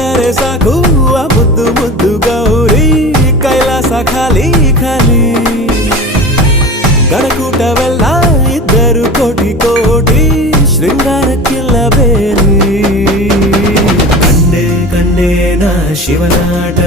ಸಿಕ್ಕರೆ ಸಾಕು ಆ ಮುದ್ದು ಮುದ್ದು ಗೌರಿ ಕೈಲಾಸ ಖಾಲಿ ಖಾಲಿ ಗಣಕೂಟವೆಲ್ಲ ಇದ್ದರು ಕೋಟಿ ಕೋಟಿ ಶೃಂಗಾರಕ್ಕಿಲ್ಲ ಬೇರೆ ಕಂಡೆ ಕಂಡೆ ನಾ ಶಿವನಾಟ